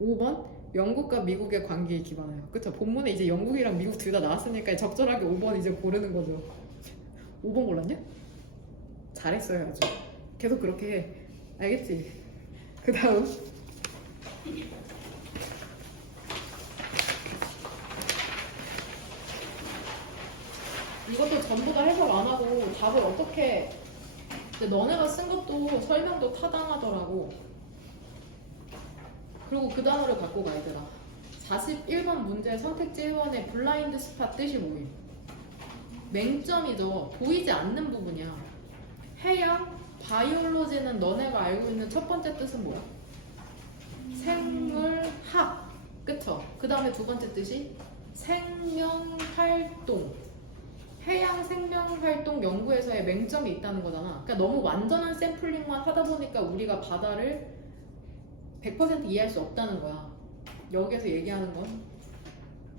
5번 영국과 미국의 관계에 기반하여. 그쵸, 본문에 이제 영국이랑 미국 둘 다 나왔으니까 적절하게 5번 이제 고르는 거죠. 5번 골랐냐? 잘했어요. 아주 계속 그렇게 해. 알겠지? 그 다음 이것도 전부 다 해석 안 하고 답을 어떻게. 근데 너네가 쓴 것도 설명도 타당하더라고. 그리고 그 단어를 갖고 가 얘들아. 41번 문제 선택지 1번의 블라인드 스팟 뜻이 뭐예요? 맹점이죠. 보이지 않는 부분이야. 해양, 바이올로지는 너네가 알고 있는 첫 번째 뜻은 뭐야? 생물학. 그쵸? 그 다음에 두 번째 뜻이 생명활동. 해양 생명활동 연구에서의 맹점이 있다는 거잖아. 그러니까 너무 완전한 샘플링만 하다 보니까 우리가 바다를 100% 이해할 수 없다는 거야. 여기에서 얘기하는 건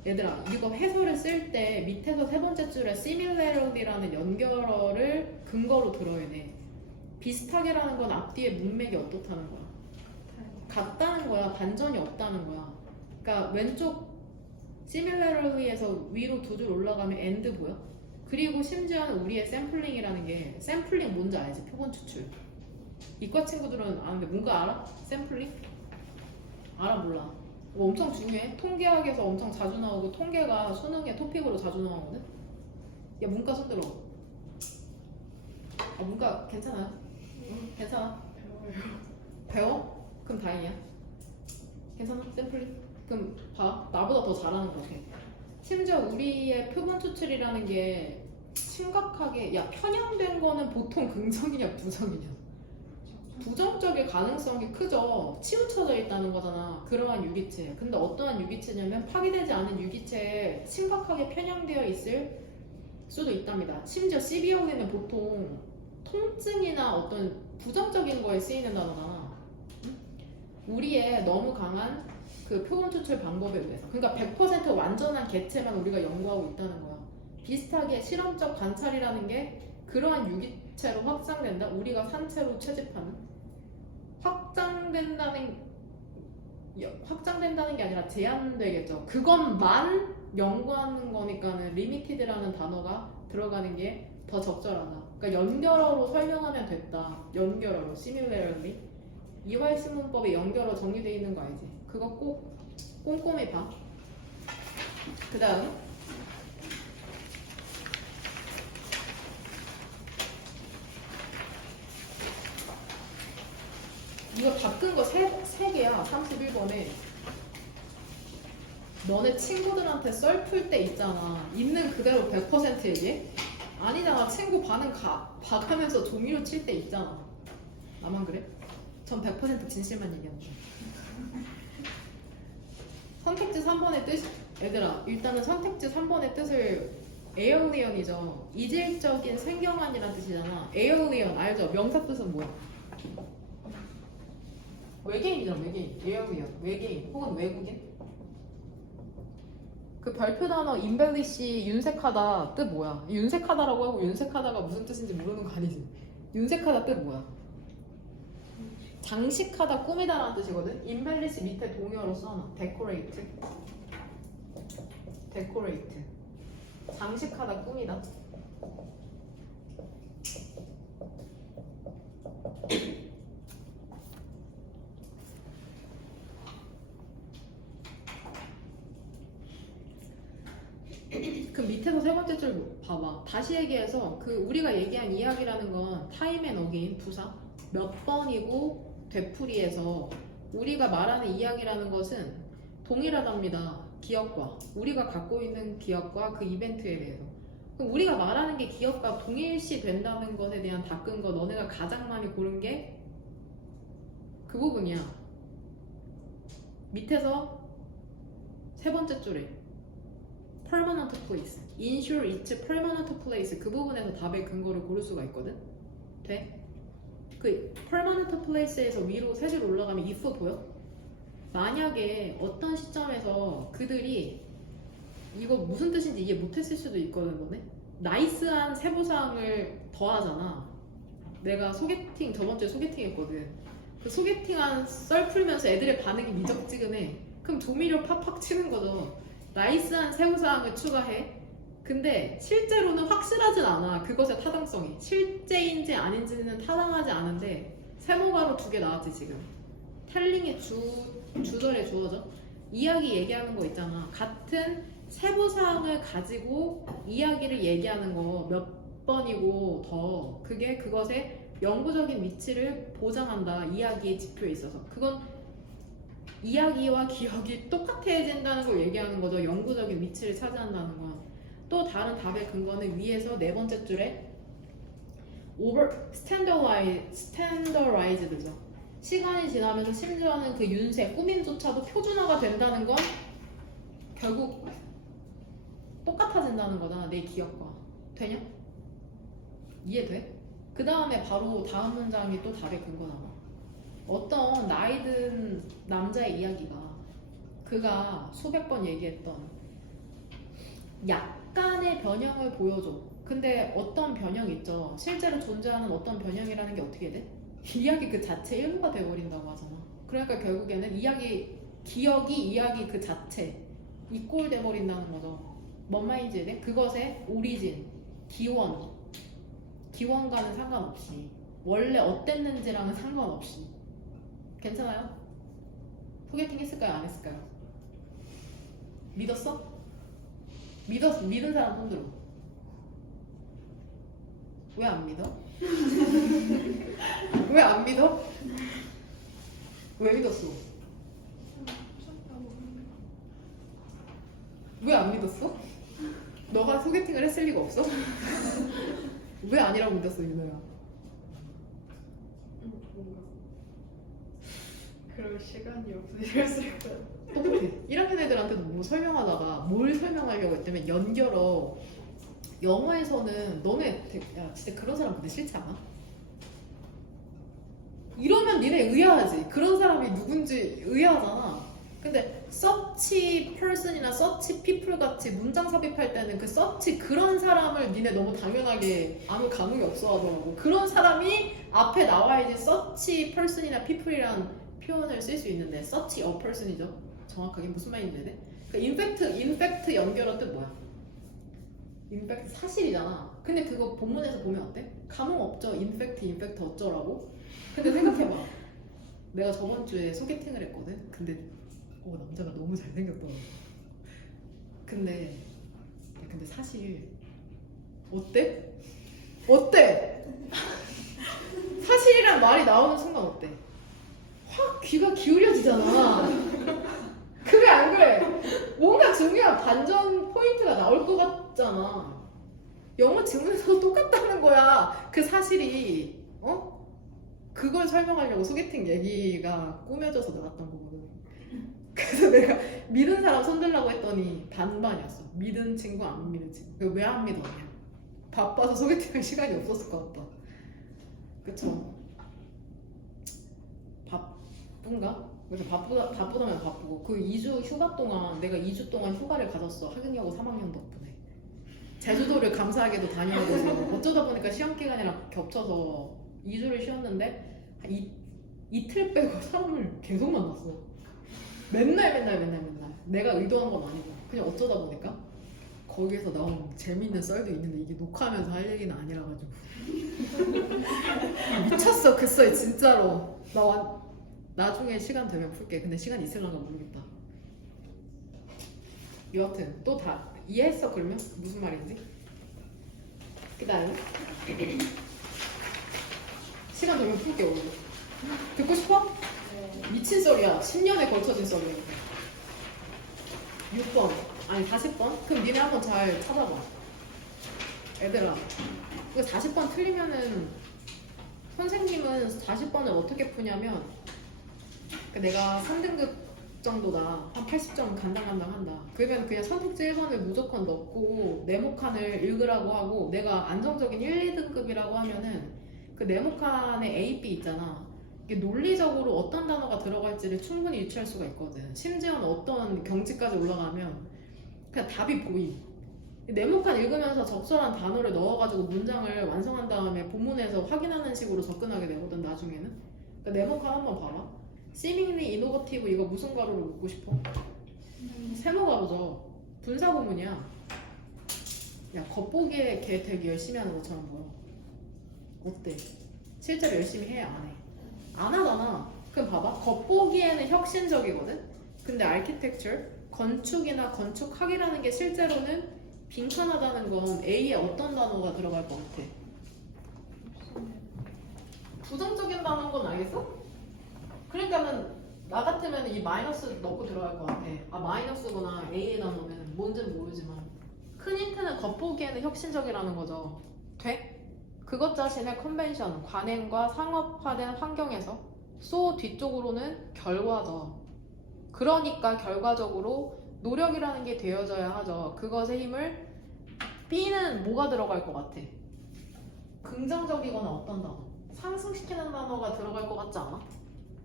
얘들아 이거 해설을 쓸 때 밑에서 세 번째 줄에 similarly라는 연결어를 근거로 들어야 돼. 비슷하게라는 건 앞뒤에 문맥이 어떻다는 거야? 같다는 거야. 반전이 없다는 거야. 그러니까 왼쪽 similarly에서 위로 두 줄 올라가면 and 보여? 그리고 심지어는 우리의 샘플링이라는 게 샘플링 뭔지 알지? 표본 추출. 이과 친구들은 아는데 문과 알아? 샘플링? 알아 몰라? 엄청 중요해. 통계학에서 엄청 자주 나오고 통계가 수능에 토픽으로 자주 나오거든? 야 문과 손들어. 문과 괜찮아요? 괜찮아? 배워? 그럼 다행이야. 괜찮아? 샘플링? 그럼 봐. 나보다 더 잘하는 거 같아. 심지어 우리의 표본 추출이라는 게 심각하게 야 편향된 거는 보통 긍정이냐 부정이냐? 부정적일 가능성이 크죠. 치우쳐져 있다는 거잖아. 그러한 유기체. 근데 어떠한 유기체냐면 파괴되지 않은 유기체에 심각하게 편향되어 있을 수도 있답니다. 심지어 CBO에는 보통 통증이나 어떤 부정적인 거에 쓰이는 단어잖아. 우리의 너무 강한 그 표본 추출 방법에 의해서. 그러니까 100% 완전한 개체만 우리가 연구하고 있다는 거야. 비슷하게 실험적 관찰이라는 게 그러한 유기체로 확장된다. 우리가 산채로 채집하는 확장된다는 게 아니라 제한되겠죠. 그것만 연구하는 거니까는 리미티드라는 단어가 들어가는 게 더 적절하다. 그러니까 연결어로 설명하면 됐다. 연결어로 similarly 이화일신문법에 연결어 정리되어 있는 거 알지? 그거 꼭 꼼꼼히 봐. 그 다음 이거 바꾼 거 세 개야. 31번에 너네 친구들한테 썰 풀 때 있잖아. 있는 그대로 100% 얘기해? 아니잖아. 친구 반응 봐가면서 종이로 칠 때 있잖아. 나만 그래? 전 100% 진실만 얘기하는 거야. 선택지 3번의 뜻, 얘들아 일단은 선택지 3번의 뜻을 에얼리언이죠. 이질적인 생경한이란 뜻이잖아. 에얼리언 알죠? 명사 뜻은 뭐야? 외계인이잖아. 외계인. 에얼리언. 외계인 혹은 외국인. 그 별표 단어 embellish 윤색하다 뜻 뭐야? 윤색하다라고 하고 윤색하다가 무슨 뜻인지 모르는 거 아니지? 윤색하다 뜻 뭐야? 장식하다, 꾸미다라는 뜻이거든. embellish 밑에 동의어로 써놔. decorate. decorate. 장식하다, 꾸미다. 그 밑에서 세 번째 줄 봐봐. 다시 얘기해서 그 우리가 얘기한 이야기라는 건 time and again 부사 몇 번이고 되풀이해서 우리가 말하는 이야기라는 것은 동일하답니다. 기억과 우리가 갖고 있는 기억과 그 이벤트에 대해서. 그럼 우리가 말하는 게 기억과 동일시 된다는 것에 대한 닦은 거 너네가 가장 많이 고른 게 그 부분이야. 밑에서 세 번째 줄에 permanent place, ensure its permanent place 그 부분에서 답의 근거를 고를 수가 있거든. 돼? 그 permanent place에서 위로 세 줄 올라가면 if 보여? 만약에 어떤 시점에서 그들이 이거 무슨 뜻인지 이해 못했을 수도 있거든. 너네 나이스한 세부사항을 더하잖아. 내가 소개팅 저번 주에 소개팅 했거든. 그 소개팅한 썰 풀면서 애들의 반응이 미적지근해. 그럼 조미료 팍팍 치는 거죠. 나이스한 세부사항을 추가해. 근데 실제로는 확실하진 않아. 그것의 타당성이 실제인지 아닌지는 타당하지 않은데 세모가로 2개 나왔지 지금. 텔링의 주절에 주어져. 이야기 얘기하는 거 있잖아. 같은 세부사항을 가지고 이야기를 얘기하는 거 몇 번이고 더 그게 그것의 영구적인 위치를 보장한다. 이야기의 지표에 있어서. 그건 이야기와 기억이 똑같아진다는 걸 얘기하는 거죠. 영구적인 위치를 차지한다는 건. 또 다른 답의 근거는 위에서 네 번째 줄에 standardized죠. 시간이 지나면서 심지어는 그 윤색, 꾸밈조차도 표준화가 된다는 건 결국 똑같아진다는 거잖아. 내 기억과. 되냐? 이해돼? 그 다음에 바로 다음 문장이 또 답의 근거 나와. 어떤 나이 든 남자의 이야기가 그가 수백 번 얘기했던 약간의 변형을 보여줘. 근데 어떤 변형이 있죠. 실제로 존재하는 어떤 변형이라는 게 어떻게 돼? 이야기 그 자체 일부가 돼버린다고 하잖아. 그러니까 결국에는 기억이 이야기 그 자체 이꼴 돼버린다는 거죠. 뭔 말인지 돼? 그것의 오리진, 기원과는 상관없이 원래 어땠는지랑은 상관없이. 괜찮아요? 소개팅 했을까요? 안 했을까요? 믿었어? 믿은 사람 손 들어. 왜 안 믿어? 왜 안 믿어? 왜 믿었어? 왜 안 믿었어? 너가 소개팅을 그랬을 리가 없어? 왜 아니라고 믿었어 윤호야? 뭔가 그럴 시간이 없으셨을 거야. 똑같아. 1학년 애들한테도 뭐 설명하다가 뭘 설명하려고 했다면 연결어. 영어에서는 너네 야 진짜 그런 사람 근데 싫지 않아? 이러면 니네 의아하지. 그런 사람이 누군지 의아하잖아. 근데 such person이나 such people 같이 문장 삽입할 때는 그 such 그런 사람을 니네 너무 당연하게 아무 감흥이 없어 하더라고. 그런 사람이 앞에 나와야지 such person이나 people이란 표현을 쓸 수 있는데 such a person이죠. 정확하게 무슨 말인지 돼? 그러니까 in fact 연결어 뜻 뭐야? in fact 사실이잖아. 근데 그거 본문에서 보면 어때? 감흥 없죠. in fact 어쩌라고? 근데 생각해봐. 내가 저번 주에 소개팅을 했거든. 근데 남자가 너무 잘생겼더라고. 근데 사실 어때? 어때? 사실이란 말이 나오는 순간 어때? 확 귀가 기울여지잖아. 그래 안 그래? 뭔가 중요한 반전 포인트가 나올 것 같잖아. 영어 지문에서도 똑같다는 거야. 그 사실이 그걸 설명하려고 소개팅 얘기가 꾸며져서 나왔던 거거든. 그래서 내가 믿은 사람 손들라고 했더니 반반이었어. 믿은 친구 안 믿은 친구. 왜 안 믿어? 바빠서 소개팅할 시간이 없었을 것 같다. 그쵸? 바쁜가? 그래서 바쁘다면 바쁘고 그 2주 휴가 동안 내가 2주 동안 휴가를 가졌어. 학연여고 3학년 덕분에. 제주도를 감사하게도 다녀오고서 어쩌다 보니까 시험 기간이랑 겹쳐서 2주를 쉬었는데 이틀 빼고 사람을 계속 만났어. 맨날 내가 의도한 건 아니고 그냥 어쩌다 보니까 거기에서 나온 재밌는 썰도 있는데 이게 녹화하면서 할 얘기는 아니라 가지고 미쳤어 그 썰 진짜로. 나중에 시간 되면 풀게. 근데 시간 있을란가 모르겠다. 여하튼 또 다 이해했어 그러면? 무슨 말인지? 그 다음에 시간 되면 풀게 오늘. 듣고 싶어? 네. 미친 썰이야. 10년에 걸쳐진 썰이니까. 6번 아니 40번? 그럼 니네 한번 잘 찾아봐. 얘들아 이거 40번 틀리면은 선생님은 40번을 어떻게 푸냐면 내가 3등급 정도다. 한 80점 간당간당한다. 그러면 그냥 선택지 1번을 무조건 넣고 네모칸을 읽으라고 하고 내가 안정적인 1, 2등급이라고 하면은 그 네모칸에 A, B 있잖아. 이게 논리적으로 어떤 단어가 들어갈지를 충분히 유추할 수가 있거든. 심지어는 어떤 경지까지 올라가면 그냥 답이 보임. 네모칸 읽으면서 적절한 단어를 넣어가지고 문장을 완성한 다음에 본문에서 확인하는 식으로 접근하게 되거든 나중에는. 그러니까 네모칸 한번 봐봐. seemingly innovative 이거 무슨 가루로 묻고 싶어? 세모 가루죠. 분사 구문이야. 야 겉보기에 걔 되게 열심히 하는 것처럼 보여. 어때? 실제로 열심히 해? 안 해? 안 하잖아. 그럼 봐봐. 겉보기에는 혁신적이거든? 근데 architecture, 건축이나 건축학이라는 게 실제로는 빈칸하다는 건 A에 어떤 단어가 들어갈 것 같아? 부정적인 단어인 건 알겠어? 그러니까는 나 같으면 이 마이너스 넣고 들어갈 것 같아. 마이너스구나. A의 단어는 뭔지는 모르지만 큰 힌트는 겉보기에는 혁신적이라는 거죠. 돼? 그것 자신의 컨벤션, 관행과 상업화된 환경에서 so 뒤쪽으로는 결과죠. 그러니까 결과적으로 노력이라는 게 되어져야 하죠. 그것의 힘을 B는 뭐가 들어갈 것 같아? 긍정적이거나 어떤 단어? 상승시키는 단어가 들어갈 것 같지 않아?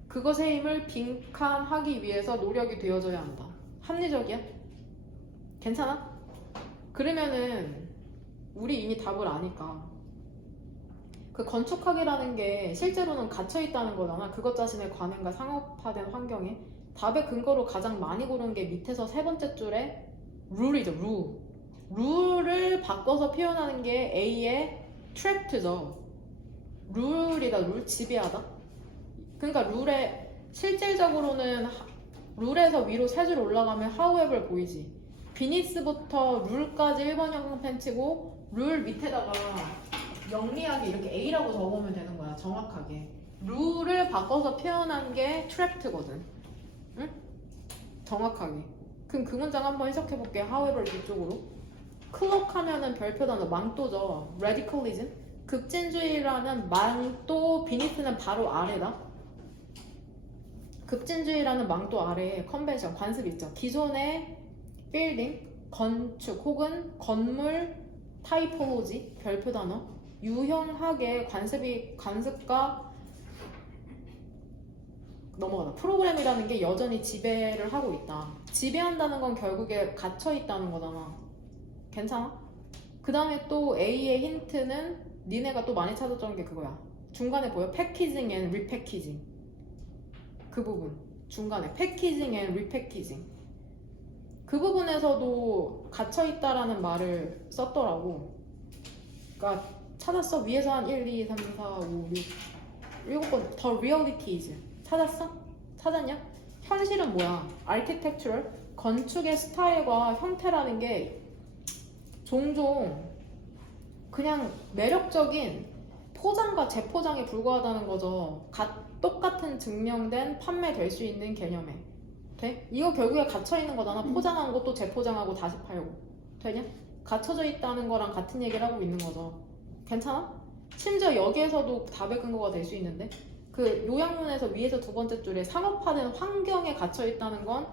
그것의 힘을 빈칸하기 위해서 노력이 되어져야 한다. 합리적이야? 괜찮아? 그러면은 우리 이미 답을 아니까 그 건축학이라는 게 실제로는 갇혀있다는 거잖아. 그것 자신의 관행과 상업화된 환경에. 답의 근거로 가장 많이 고른 게 밑에서 세 번째 줄에 룰이죠. 룰을 바꿔서 표현하는 게 A의 trapped죠. 룰이다. 룰 지배하다. 그러니까 룰에 실질적으로는 룰에서 위로 세 줄 올라가면 however 보이지. 비니스부터 룰까지 1번형 펜치고 룰 밑에다가 영리하게 이렇게 A라고 적으면 되는 거야. 정확하게. 룰을 바꿔서 표현한 게 trapped거든. 응? 정확하게. 그럼 그 문장 한번 해석해볼게. however 뒤쪽으로. 클럭 하면은 별표 단어 망토죠. radicalism. 급진주의라는 망토 비니스는 바로 아래다. 급진주의라는 망토 아래에 컨벤션, 관습 있죠. 기존의 빌딩, 건축 혹은 건물 타이포로지, 별표 단어, 유형학의 관습과 넘어가다. 프로그램이라는 게 여전히 지배를 하고 있다. 지배한다는 건 결국에 갇혀 있다는 거잖아. 괜찮아? 그 다음에 또 A의 힌트는 니네가 또 많이 찾았던 게 그거야. 중간에 보여? 패키징 앤 리패키징. 그 부분. 중간에 패키징 앤 리패키징. 그 부분에서도 갇혀있다라는 말을 썼더라고. 그러니까 찾았어? 위에서 한 1, 2, 3, 4, 5, 6 7번 더 리얼리티즈 찾았어? 찾았냐? 현실은 뭐야? 아키텍처럴 건축의 스타일과 형태라는 게 종종 그냥 매력적인 포장과 재포장에 불과하다는 거죠. 똑같은 증명된 판매될 수 있는 개념에 돼? 이거 결국에 갇혀있는 거잖아. 포장한 것도 재포장하고 다시 팔고 되냐? 갇혀져 있다는 거랑 같은 얘기를 하고 있는 거죠. 괜찮아? 심지어 여기에서도 답의 근거가 될 수 있는데 그 요약문에서 위에서 두 번째 줄에 상업화된 환경에 갇혀있다는 건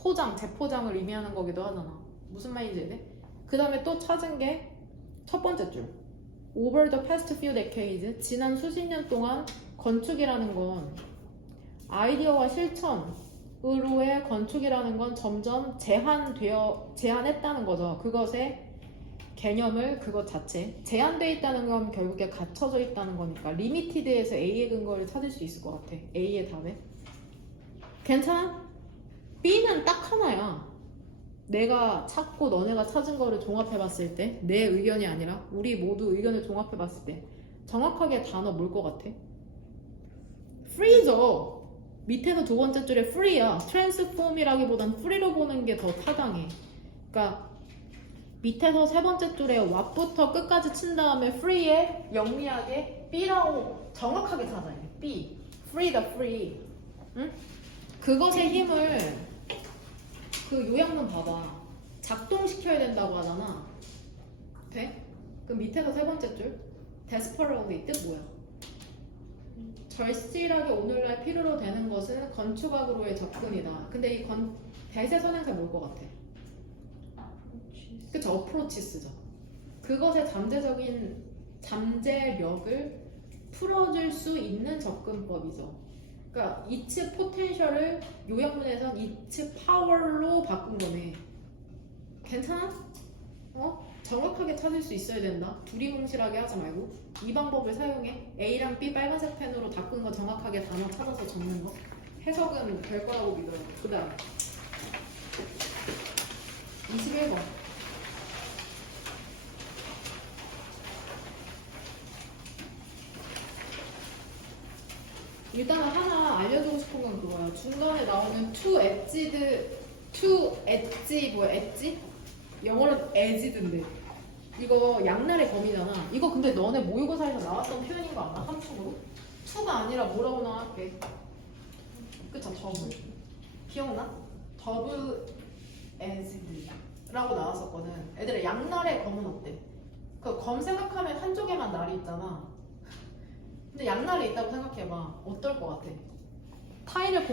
포장, 재포장을 의미하는 거기도 하잖아. 무슨 말인지 이해? 그 다음에 또 찾은 게 첫 번째 줄 Over the past few decades 지난 수십 년 동안 건축이라는 건 아이디어와 실천으로의 건축이라는 건 점점 제한했다는 거죠. 그것의 개념을 그것 자체 제한되어 있다는 건 결국에 갇혀져 있다는 거니까 리미티드에서 A의 근거를 찾을 수 있을 것 같아. A의 답에 괜찮아? B는 딱 하나야. 내가 찾고 너네가 찾은 거를 종합해봤을 때 내 의견이 아니라 우리 모두 의견을 종합해봤을 때 정확하게 단어 뭘 것 같아? free죠. 밑에서 두 번째 줄에 free야. transform이라기보단 free로 보는 게 더 타당해. 그러니까 밑에서 세 번째 줄에 what부터 끝까지 친 다음에 free에 영리하게 B라고 정확하게 찾아야 돼. B. free the free. 응? 그것의 힘을 그 요약문 봐봐. 작동시켜야 된다고 하잖아. 돼? 그럼 밑에서 세 번째 줄 desperately 뜻 뭐야? 절실하게 오늘날 필요로 되는 것은 건축학으로의 접근이다. 근데 이 대세 선행사 뭘 것 같아? 그쵸? 어프로치스죠. 그것의 잠재력을 풀어줄 수 있는 접근법이죠. 그러니까 its potential을 요약문에선 its power로 바꾼 거네. 괜찮아? 정확하게 찾을 수 있어야 된다. 두리뭉실하게 하지 말고 이 방법을 사용해. A랑 B 빨간색 펜으로 바꾼 거 정확하게 단어 찾아서 적는 거. 해석은 될 거라고 믿어요. 그 다음 21번 일단은 하나 알려주고 싶은 건 그거야. 중간에 나오는 to edge 뭐야? edge? 영어로는 edge인데 이거 양날의 검이잖아. 이거 근데 너네 모의고사에서 나왔던 표현인 거 알아? 함축으로? to가 아니라 뭐라고 나왔게? 그쵸? 더블 기억나? 더블 edged라고 나왔었거든. 애들아 양날의 검은 어때? 그 검 생각하면 한쪽에만 날이 있잖아. 근데 양날이 있다고 생각해봐. 어떨 것 같아? 타인을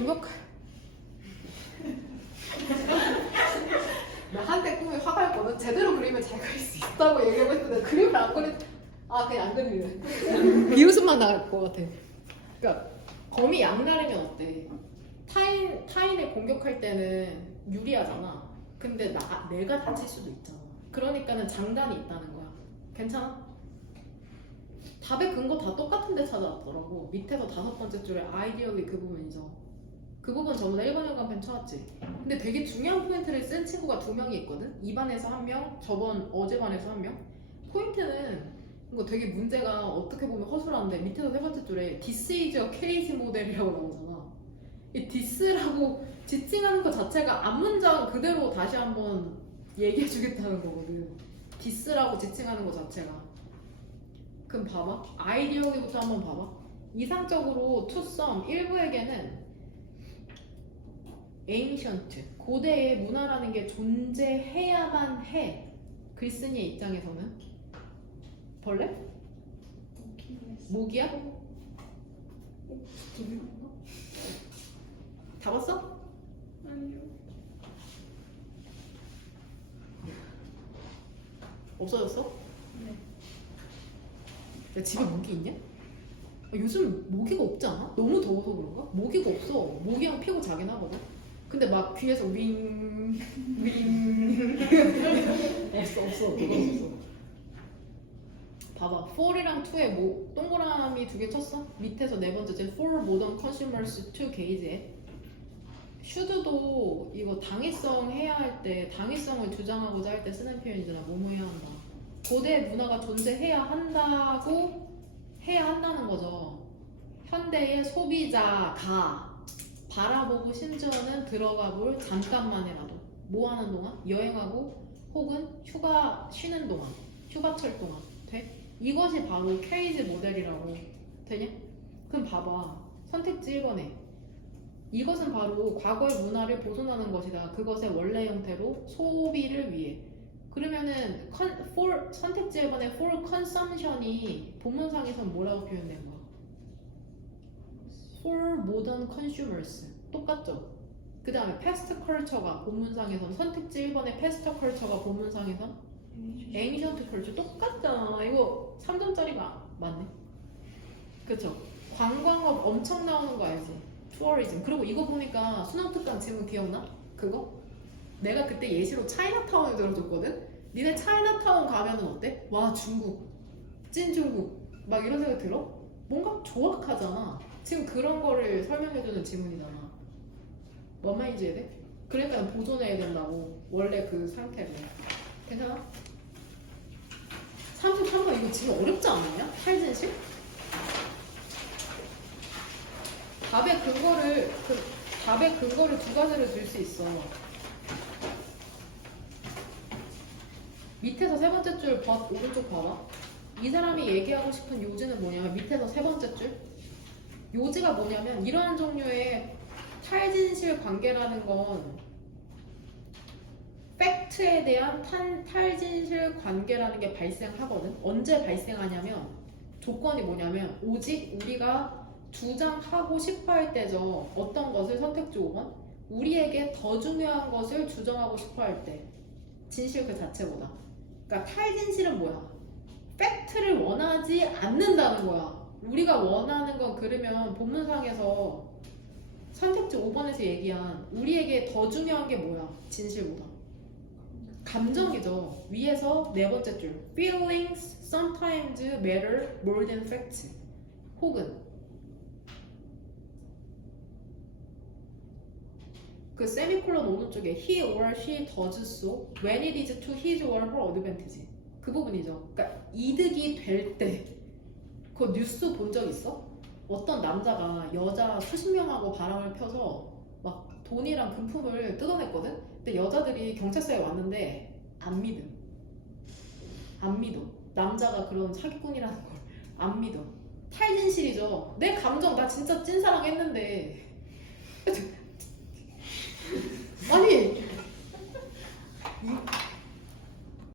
나 한때 꿈이 화가였거든. 제대로 그림을 잘 그릴 수 있다고 얘기하고 있는데 그림을 안 그냥 안 그리네. 비웃음만 나갈 것 같아. 그러니까 검이 양날이면 어때? 타인을 공격할 때는 유리하잖아. 근데 내가 다칠 수도 있잖아. 그러니까는 장단이 있다는 거야. 괜찮아? 답의 근거 다 똑같은 데 찾아왔더라고. 밑에서 다섯 번째 줄에 아이디어리 그 부분이죠. 그 부분 전부 다 1번 연관 펜 쳐왔지. 근데 되게 중요한 포인트를 쓴 친구가 2명이 있거든. 이반에서 1명, 어제 반에서 1명. 포인트는 이거 되게 문제가 어떻게 보면 허술한데 밑에서 세 번째 줄에 This is a case model이라고 나오잖아. 이 this라고 지칭하는 것 자체가 앞문장 그대로 다시 한번 얘기해주겠다는 거거든. this라고 지칭하는 것 자체가. 그럼 봐봐. 아이디어기부터 한번 봐봐. 이상적으로 투썸 일부에게는 ancient 고대의 문화라는 게 존재해야만 해. 글쓴이의 입장에서는 벌레? 모기네스. 모기야? 기분? 다 봤어? 아니요. 없어졌어? 네. 야, 집에 모기 있냐? 요즘 모기가 없지 않아? 너무 더워서 그런가? 모기가 없어. 모기랑 피고 자긴 하거든. 근데 막 귀에서 윙 없어. 그거 없어. 봐봐. 4이랑 2에 뭐 동그라미 2개 쳤어? 밑에서 네 번째째 For modern consumers to gauge에 should도 이거 당위성 해야 할 때 당위성을 주장하고자 할 때 쓰는 표현이잖아. 뭐뭐 해야 한다. 고대 문화가 존재해야 한다고 해야 한다는 거죠. 현대의 소비자가 바라보고 심지어는 들어가 볼 잠깐만이라도 뭐 하는 동안? 여행하고 혹은 휴가 쉬는 동안 휴가철 동안 돼? 이것이 바로 케이지 모델이라고 되냐? 그럼 봐봐. 선택지 1번에 이것은 바로 과거의 문화를 보존하는 것이다. 그것의 원래 형태로 소비를 위해. 그러면은 선택지 1번에 for consumption이 본문상에서는 뭐라고 표현된 거야? for modern consumers 똑같죠? 그 다음에 past culture가 본문상에서는 선택지 1번에 past culture가 본문상에선 ancient culture 똑같잖아. 이거 3점짜리가 맞네. 그쵸? 관광업 엄청 나오는 거 알지? 투어리즘. 그리고 이거 보니까 수능특강 질문 기억나? 그거? 내가 그때 예시로 차이나타운을 들어줬거든? 니네 차이나타운 가면은 어때? 와 중국 찐 중국 막 이런 생각 들어? 뭔가 조악하잖아. 지금 그런 거를 설명해주는 질문이잖아. 뭔 말인지 이해돼? 그러니까 보존해야 된다고 원래 그 상태를. 괜찮아? 33번 이거 지금 어렵지 않았냐? 탈진실? 답의 근거를 두 가지를 줄 수 있어. 밑에서 세 번째 줄 오른쪽 봐봐. 이 사람이 얘기하고 싶은 요지는 뭐냐면 밑에서 세 번째 줄 요지가 뭐냐면 이러한 종류의 탈진실 관계라는 건 팩트에 대한 탈진실 관계라는 게 발생하거든. 언제 발생하냐면 조건이 뭐냐면 오직 우리가 주장하고 싶어 할 때죠. 어떤 것을 선택지 5번 우리에게 더 중요한 것을 주장하고 싶어 할 때 진실 그 자체보다. 그러니까 탈진실은 뭐야? 팩트를 원하지 않는다는 거야. 우리가 원하는 건 그러면 본문상에서 선택지 5번에서 얘기한 우리에게 더 중요한 게 뭐야? 진실보다. 감정이죠. 위에서 네 번째 줄 Feelings sometimes matter more than facts. 혹은 그 세미콜론 오른쪽에 he or she does so when it is to his or her advantage. 그 부분이죠. 그러니까 이득이 될 때. 그거 뉴스 본 적 있어? 어떤 남자가 여자 수십 명하고 바람을 펴서 막 돈이랑 금품을 뜯어냈거든? 근데 여자들이 경찰서에 왔는데 안 믿어. 남자가 그런 사기꾼이라는 걸 안 믿어. 탈진실이죠. 내 감정 나 진짜 찐사랑 했는데 아니